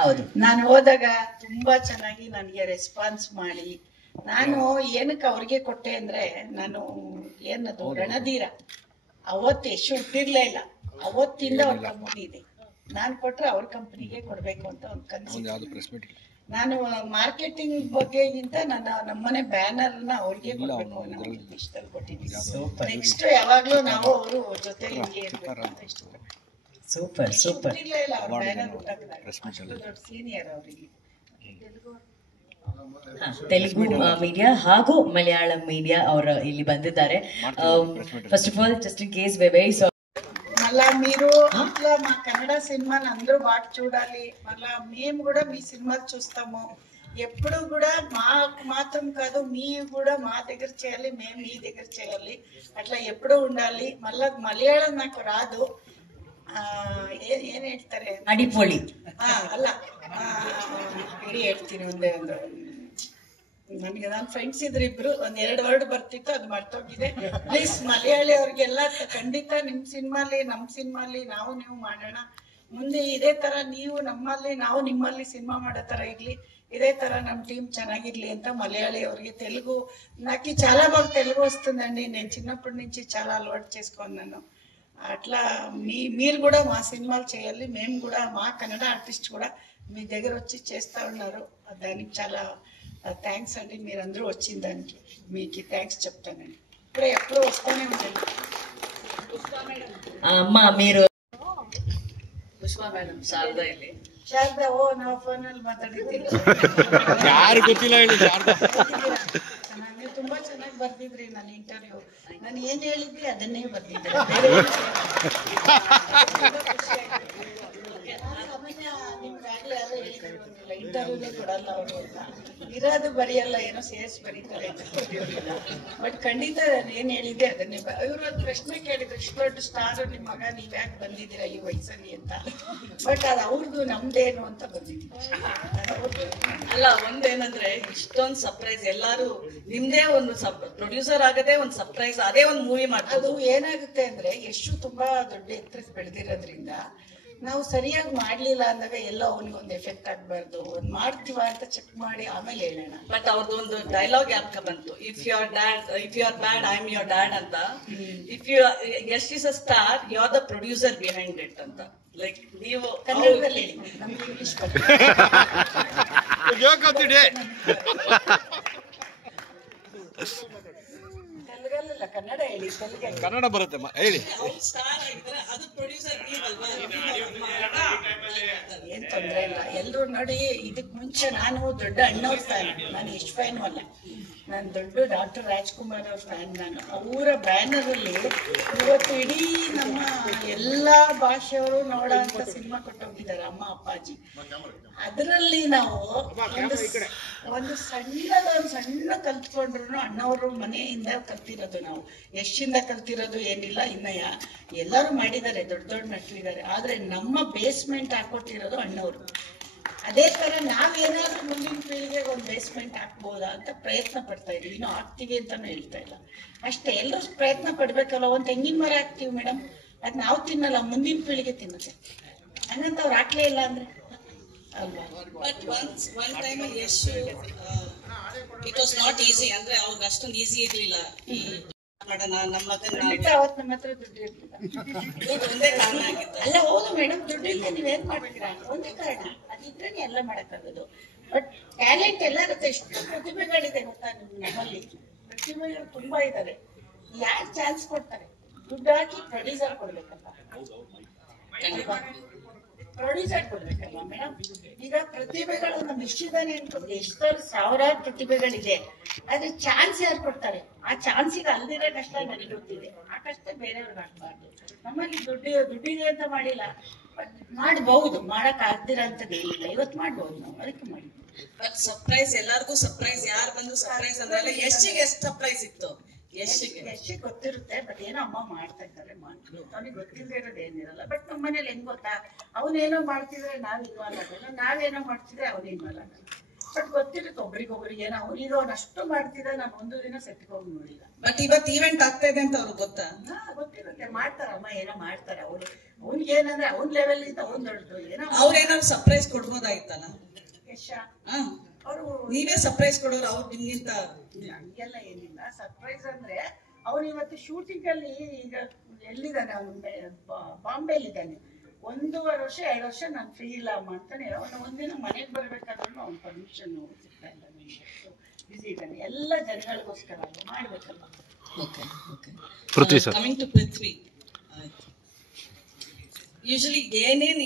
ಹೌದು, ನಾನು ಹೋದಾಗ ತುಂಬಾ ಚೆನ್ನಾಗಿ ನನಗೆ ರೆಸ್ಪಾನ್ಸ್ ಮಾಡಿ, ನಾನು ಏನಕ್ಕೆ ಅವ್ರಿಗೆ ಕೊಟ್ಟೆ ಅಂದ್ರೆ, ನಾನು ಏನದು ರಣಧೀರ ಅವತ್ತು ಎಷ್ಟು ಹುಟ್ಟಿರ್ಲೇ ಇಲ್ಲ, ಅವತ್ತಿಂದ ಅವ್ರ ಕಂಪನಿ ಇದೆ, ನಾನು ಕೊಟ್ರೆ ಅವ್ರ ಕಂಪನಿಗೆ ಕೊಡ್ಬೇಕು ಅಂತ ಒಂದು ಕನಸು. ನಾನು ಮಾರ್ಕೆಟಿಂಗ್ ಬಗ್ಗೆಗಿಂತ ನಮ್ಮನೆ ಬ್ಯಾನರ್ ನ ಅವ್ರಿಗೆ ಕೊಡ್ಬೇಕು ಅನ್ನೋ ಇಷ್ಟದಲ್ಲಿ ಕೊಟ್ಟಿದ್ದೀನಿ. ನೆಕ್ಸ್ಟ್ ಯಾವಾಗ್ಲೂ ನಾವು ಅವರು ಜೊತೆ ಹಿಂಗೆ ಇರ್ಬೇಕು ಅಂತ ಇಷ್ಟಪಡ್ತೀನಿ. Super super. ಸೀನಿಯರ್ ಅವರಿಗೆ ತೆಲುಗು ಮೀಡಿಯಾ ಹಾಗೂ ಮಲಯಾಳಂ ಮೀಡಿಯಾ ಅವರು ಇಲ್ಲಿ ಬಂದಿದ್ದಾರೆ. First of all just in case very sorry, మళ్ళా మీరు ఇట్లా మా కన్నడ సినిమాని అందరూ బాగా చూడాలి, మళ్ళా మేము కూడా మీ సినిమాలు చూస్తాము. ఎప్పుడు కూడా మాకు మాత్రం కాదు, మీ కూడా మా దగ్గర చేయాలి, మేము మీ దగ్గర చేయాలి, అట్లా ఎప్పుడూ ఉండాలి. మళ్ళా మలయాళం నాకు రాదు, ಏನ್ ಹೇಳ್ತಾರೆ, ಅಡಿಪೊಳಿ ಅಲ್ಲ ಇಡೀ ಹೇಳ್ತೀನಿ, ಒಂದು ನನಗೆ ನನ್ನ ಫ್ರೆಂಡ್ಸ್ ಇದ್ರು ಇಬ್ರು, ಒಂದೆರಡು ವರ್ಡ್ ಬರ್ತಿತ್ತು, ಅದು ಮರ್ತೋಗಿದೆ. ಪ್ಲೀಸ್ ಮಲಯಾಳಿ ಅವ್ರಿಗೆಲ್ಲ ಖಂಡಿತ ನಿಮ್ ಸಿನಿಮಾಲಿ ನಮ್ಮ ಸಿನಿಮಾಲಿ ನಾವು ನೀವು ಮಾಡೋಣ, ಮುಂದೆ ಇದೇ ತರ ನೀವು ನಮ್ಮಲ್ಲಿ ನಾವು ನಿಮ್ಮಲ್ಲಿ ಸಿನಿಮಾ ಮಾಡೋ ತರ ಇರ್ಲಿ, ఇదే తర ನಮ್ಮ టీం ಚೆನ್ನಾಗಿర్లి ಅಂತ మలయాళీ ಅವ್ರಿಗೆ. తెలుగు నాకు చాలా బాగా తెలుగు వస్తుందండి, నేను చిన్నప్పటి నుంచి చాలా అలవాటు చేసుకున్నాను. అట్లా మీరు కూడా మా సినిమాలు చేయాలి, మేము కూడా మా కన్నడ ఆర్టిస్ట్ కూడా మీ దగ్గర వచ్చి చేస్తూ ఉన్నారు, దానికి చాలా థ్యాంక్స్ అండి. మీరందరూ వచ్చిన దానికి మీకు థ్యాంక్స్ చెప్తానండి. ఇప్పుడే ఎప్పుడూ వస్తూనే ఉండండి. ಅಮ್ಮ మీరు ಪುಷ್ಪಾ ಮೇಡಮ್, ಶಾರದಾ ಇಲ್ಲಿ, ಶಾರದಾ ಓ ನಾವು ಫೋನಲ್ಲಿ ಮಾತಾಡಿದ್ದೀವಿ, ಯಾರು ಗೊತ್ತಿಲ್ಲ ಹೇಳಿ ಶಾರದಾ. ನೀವು ತುಂಬಾ ಚೆನ್ನಾಗಿ ಬರ್ದಿದ್ರಿ ನನ್ನ ಇಂಟರ್ವ್ಯೂ, ನಾನು ಏನ್ ಹೇಳಿದ್ರಿ ಅದನ್ನೇ ಬರ್ದಿದ್ದೆ. ಸಾಮಾನ್ಯ ನಿಮ್ಗಾಗ್ಲೇ ಯಾರೋ ಹೇಳಿದ್ರು ಇಂಟರ್ವ್ಯೂನೇ ಕೊಡಲ್ಲ ಅವರು ಅಂತ, ಇರೋದು ಬರೆಯಲ್ಲ, ಏನೋ ಸೇರಿಸಿ ಬರೀತಾರೆ ಅಂತ. ಬಟ್ ಖಂಡಿತ ನಾನು ಏನ್ ಹೇಳಿದ್ದೆ ಅದನ್ನೇ. ಇವರು ಒಂದು ಪ್ರಶ್ನೆ ಕೇಳಿದ್ರು, ಇಷ್ಟು ದೊಡ್ಡ ಸ್ಟಾರ್ ನಿಮ್ಮ ಮಗ, ನೀವ್ ಯಾಕೆ ಬಂದಿದ್ದೀರಾ ಈ ವಯಸ್ಸಲ್ಲಿ ಅಂತ. ಬಟ್ ಅದು ಅವ್ರದ್ದು ನಮ್ದೇನು ಅಂತ ಬಂದಿದ್ದೀನಿ. ಅಲ್ಲ, ಒಂದೇನಂದ್ರೆ ಇಷ್ಟೊಂದು ಸರ್ಪ್ರೈಸ್, ಎಲ್ಲಾರು ನಿಮ್ದೇ ಒಂದು ಪ್ರೊಡ್ಯೂಸರ್ ಆಗದೆ ಒಂದು ಸರ್ಪ್ರೈಸ್, ಅದೇ ಒಂದು ಮೂವಿ ಮಾಡ್ತಾರೆ. ಅದು ಏನಾಗುತ್ತೆ ಅಂದ್ರೆ, ಎಷ್ಟು ತುಂಬಾ ದೊಡ್ಡ ಎತ್ತರಕ್ಕೆ ಬೆಳೆದಿರೋದ್ರಿಂದ ನಾವು ಸರಿಯಾಗಿ ಮಾಡ್ಲಿಲ್ಲ ಅಂದಾಗ ಎಲ್ಲ ಅವನಿಗೊಂದು ಎಫೆಕ್ಟ್ ಆಗ್ಬಾರ್ದು, ಒಂದ್ ಮಾಡ್ತೀವ ಅಂತ ಚೆಕ್ ಮಾಡಿ ಆಮೇಲೆ ಹೇಳೋಣ. ಬಟ್ ಅವ್ರದ್ದು ಒಂದು ಡೈಲಾಗ್ ಯಾಕ ಬಂತು, if you are bad I am your dad ಅಂತ. If you Yash is a star, you are the producer behind it ಅಂತ. ಲೈಕ್ ನೀವು ಕನ್ನಡದಲ್ಲಿ ಹೇಳಿ, ನಮ್ಗೆ ಇಂಗ್ಲಿಷ್ ತೆಲುಗಲ್ಲ, ಕನ್ನಡ ಹೇಳಿ, ಕನ್ನಡ ಬರುತ್ತೆ ಹೇಳಿ. ಸ್ಟಾರ್ ಆಗಿದ್ರೆ ಅದು ಪ್ರೊಡ್ಯೂಸರ್ ನೀವಲ್ವಾ? ಏನ್ ತೊಂದ್ರೆ ಇಲ್ಲ. ಎಲ್ರು ನೋಡಿ, ಇದಕ್ ಮುಂಚೆ ನಾನು ದೊಡ್ಡ ಅಣ್ಣವ್ರ ಫ್ಯಾನ್, ನಾನು ಎಷ್ಟು ಫ್ಯಾನು ಅಲ್ಲ, ನಾನು ದೊಡ್ಡ ಡಾಕ್ಟರ್ ರಾಜ್ಕುಮಾರ್ ಅವ್ರ ಫ್ಯಾನ್. ನಾನು ಅವರ ಬ್ಯಾನರ್ ಅಲ್ಲಿ ಇವತ್ತು ಇಡೀ ನಮ್ಮ ಎಲ್ಲಾ ಭಾಷೆಯವರು ನೋಡೋ ಅಂತ ಸಿನಿಮಾ ಕೊಟ್ಟೋಗಿದ್ದಾರೆ, ಅಮ್ಮ ಅಪ್ಪಾಜಿ. ಅದರಲ್ಲಿ ನಾವು ಒಂದು ಸಣ್ಣ ಕಲ್ತ್ಕೊಂಡ್ರು ಅಣ್ಣವರು ಮನೆಯಿಂದ ಕಲ್ತಿರೋದು, ನಾವು ಯಶಿಂದ ಕಲ್ತಿರೋದು ಏನಿಲ್ಲ. ಇನ್ನ ಎಲ್ಲರೂ ಮಾಡಿದ್ದಾರೆ, ದೊಡ್ಡ ದೊಡ್ಡ ನಟರಿದ್ದಾರೆ, ಆದ್ರೆ ನಮ್ಮ ಬೇಸ್ಮೆಂಟ್ ಹಾಕೊಟ್ಟಿರೋದು ಅಣ್ಣವರು. ಅದೇ ತರ ನಾವೇನಾದ್ರೂ ಮುಂದಿನ ಪೀಳಿಗೆಗೆ ಒಂದು ಬೇಸ್ಮೆಂಟ್ ಹಾಕ್ಬೋದಾ ಅಂತ ಪ್ರಯತ್ನ ಪಡ್ತಾ ಇದೀವಿ, ಇನ್ನೂ ಆಗ್ತೀವಿ ಅಂತಾನು ಹೇಳ್ತಾ ಇಲ್ಲ ಅಷ್ಟೇ. ಎಲ್ಲರೂ ಪ್ರಯತ್ನ ಪಡ್ಬೇಕಲ್ಲ. ಒಂದು ತೆಂಗಿನ ಮರ ಹಾಕ್ತಿವಿ ಮೇಡಮ್, ಅದ್ ನಾವು ತಿನ್ನಲ್ಲ, ಮುಂದಿನ ಪೀಳಿಗೆ ತಿನ್ನುತ್ತೆ. ಹಂಗಂತ ಅವ್ರು ಹಾಕ್ಲೇ ಇಲ್ಲ ಅಂದ್ರೆ ಅಲ್ವಾ? But one time Yash it was not easy, ಅಂದ್ರೆ ಅವ್ರಿಗೆ ಅಷ್ಟೊಂದು ಈಸಿ ಇರ್ಲಿಲ್ಲ. ನಮ್ಮ ಅವತ್ತು ನಮ್ಮ ಹತ್ರ ದುಡ್ಡು ಇರ್ಲಿಲ್ಲ, ಒಂದೇ ಕಾರಣ ಆಗಿತ್ತು. ಅಲ್ಲ ಹೌದು ಮೇಡಮ್, ದುಡ್ಡು ಇಲ್ಲದೆ ನೀವೇನ್ ಮಾಡ್ತೀರಾ, ಒಂದೇ ಕಾರಣ, ಅದಿದ್ರೆ ಎಲ್ಲ ಮಾಡಕ್ಕಾಗೋದು. ಬಟ್ ಟ್ಯಾಲೆಂಟ್ ಎಲ್ಲ ಇರುತ್ತೆ, ಎಷ್ಟು ಪ್ರತಿಭೆಗಳಿದೆ ಗೊತ್ತಾ ನಮ್ಮಲ್ಲಿ, ಪ್ರತಿಭೆಗಳು ತುಂಬಾ ಇದ್ದಾರೆ. ಯಾರು ಚಾನ್ಸ್ ಕೊಡ್ತಾರೆ, ದುಡ್ಡು ಹಾಕಿ ಪ್ರೊಡ್ಯೂಸರ್ ಕೊಡ್ಬೇಕಲ್ಲ, ಪ್ರೊಡ್ಯೂಸರ್ ಕೊಡ್ಬೇಕಲ್ವಾ ಮೇಡಮ್. ಈಗ ಪ್ರತಿಭೆಗಳು ನಮ್ ಇಷ್ಟಿದ್ದಾನೆ ಅನ್ಕೊಂಡ್ರೆ ಎಷ್ಟು ಸಾವಿರಾರು ಪ್ರತಿಭೆಗಳಿದೆ, ಆದ್ರೆ ಚಾನ್ಸ್ ಯಾರು ಕೊಡ್ತಾರೆ? ಆ ಚಾನ್ಸಿಗೆ ಅಲ್ದಿರೋ ಕಷ್ಟ ನನಗೆ ಗೊತ್ತಿದೆ, ಆ ಕಷ್ಟ ಬೇರೆಯವ್ರಿಗೆ ಆಗ್ಬಾರ್ದು. ನಮ್ಮಲ್ಲಿ ದುಡ್ಡಿದೆ ಅಂತ ಮಾಡಿಲ್ಲ, ಮಾಡಬಹುದು, ಮಾಡಕ್ ಆಗ್ದಿರ ಅಂತದ್ದು ಏನಿಲ್ಲ, ಇವತ್ತು ಮಾಡ್ಬಹುದು ನಾವು, ಅದಕ್ಕೆ ಮಾಡಿದ್ವಿ. ಬಟ್ ಸರ್ಪ್ರೈಸ್, ಎಲ್ಲರಿಗೂ ಸರ್ಪ್ರೈಸ್, ಯಾರು ಬಂದು ಸರ್ಪ್ರೈಸ್ ಅಂದ್ರೆ ಯಶ್ಗೆ ಎಷ್ಟು ಸರ್ಪ್ರೈಸ್ ಇತ್ತು? ಯಶ್ ಗೊತ್ತಿರುತ್ತೆ, ಬಟ್ ಏನೋ ಅಮ್ಮ ಮಾಡ್ತಾ ಇದ್ದಾರೆ, ಅವ್ನಿಗೆ ಗೊತ್ತಿಲ್ಲದೆ ಇರೋದು ಏನಿರಲ್ಲ. ಬಟ್ ನಮ್ಮ ಮನೇಲಿ ಹೆಂಗ್ ಗೊತ್ತಾ, ಅವನೇನೋ ಮಾಡ್ತಿದ್ರೆ ನಾವ್ ಇನ್ವಾಲ್ವ್ ಆಗಲ್ಲ, ನಾವೇನೋ ಮಾಡ್ತಿದ್ರೆ ಅವ್ನು ಇನ್ವಾಲ್ವ್ ಆಗಲ್ಲ. ಬಟ್ ಗೊತ್ತಿರುತ್ತೆ ಒಬ್ರಿಗೊಬ್ರಿಗೆ ಏನೋ ಈಗ ಅವ್ನು ಅಷ್ಟು ಮಾಡ್ತಿದ್ದ ನಾನು ಒಂದು ದಿನ ಸೆಟ್ಕೊಂಡು ನೋಡಿಲ್ಲ. ಬಟ್ ಇವತ್ತು ಈವೆಂಟ್ ಆಗ್ತಾ ಇದೆ ಅಂತ ಅವ್ರಿಗೆ ಗೊತ್ತಾ? ಗೊತ್ತಿರುತ್ತೆ, ಮಾಡ್ತಾರಮ್ಮ, ಏನೋ ಮಾಡ್ತಾರೆ ಅವ್ರು. ಅವ್ನಿಗೆ ಏನಂದ್ರೆ ಅವ್ನ್ ಲೆವೆಲ್ ಇಂದ ಅವ್ನ್ ದೊಡ್ಡದು ಏನೋ ಅವ್ರೇನಾದ್ರು ಸರ್ಪ್ರೈಸ್ ಕೊಡ್ಬೋದಾಯ್ತಲ್ಲ? ಯಶ ಅವರು ನೀವೇ ಸರ್ಪ್ರೈಸ್ ಕೊಡೋರು, ಅವ್ರು ನಿಮ್ಗಿಂತ ಹಂಗೆಲ್ಲ ಏನಿಲ್ಲ. ಸರ್ಪ್ರೈಸ್ ಅಂದ್ರೆ ಅವ್ನು ಇವತ್ತು ಶೂಟಿಂಗ್ ಅಲ್ಲಿ ಈಗ ಎಲ್ಲಿದ್ದಾನೆ, ಅವನು ಬಾಂಬೆಲಿದ್ದಾನೆ. 1.5 ವರ್ಷ 2 ವರ್ಷ ನಾನು ಫ್ರೀ ಇಲ್ಲ ಮಾಡ್ತಾನೆ. ಅವನು ಒಂದಿನ ಮನೆಗೆ ಬರ್ಬೇಕಾದ್ರೂ ಅವ್ನ ಪರ್ಮಿಷನ್ ಸಿಗ್ತಾ ಇಲ್ಲ, ಬಿಸಿ ಇದ್ದಾನೆ. ಎಲ್ಲ ಜನಗಳಿಗೋಸ್ಕರ ಮಾಡ್ಬೇಕಲ್ಲ. ಕಮಿಂಗ್ ಟು ಪೃಥ್ವಿ, ಯೂಶಲಿ ಏನೇನು